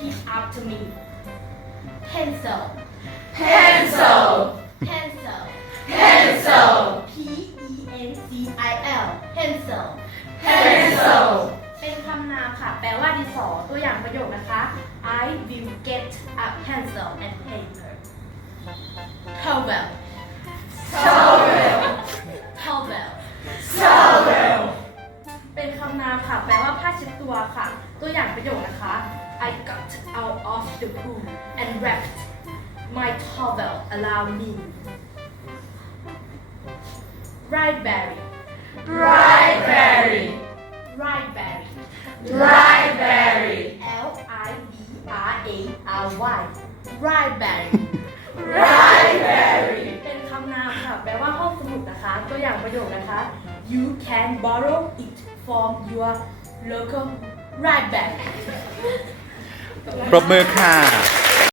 Repeat after me. Pencil. pencil Pencil. pencil P-E-N-C-I-L. Pencil. pencil เป็นคำนามค่ะ แปลว่าดินสอ ตัวอย่างประโยคนะคะ I will get a pencil and paper. Towel. towel Towel. towel เป็นคำนามค่ะ แปลว่าผ้าเช็ดตัวค่ะ ตัวอย่างประโยคนะคะ I got out of the pool and wrapped my towel around me. Raspberry. raspberry Raspberry. raspberry L-I-B-R-A-R-Y. Raspberry. raspberry เป็นคำนามค่ะ แปลว่าห้องสมุดนะคะ ตัวอย่างประโยคนะคะ You can borrow it from your local library ปรบมือค่ะ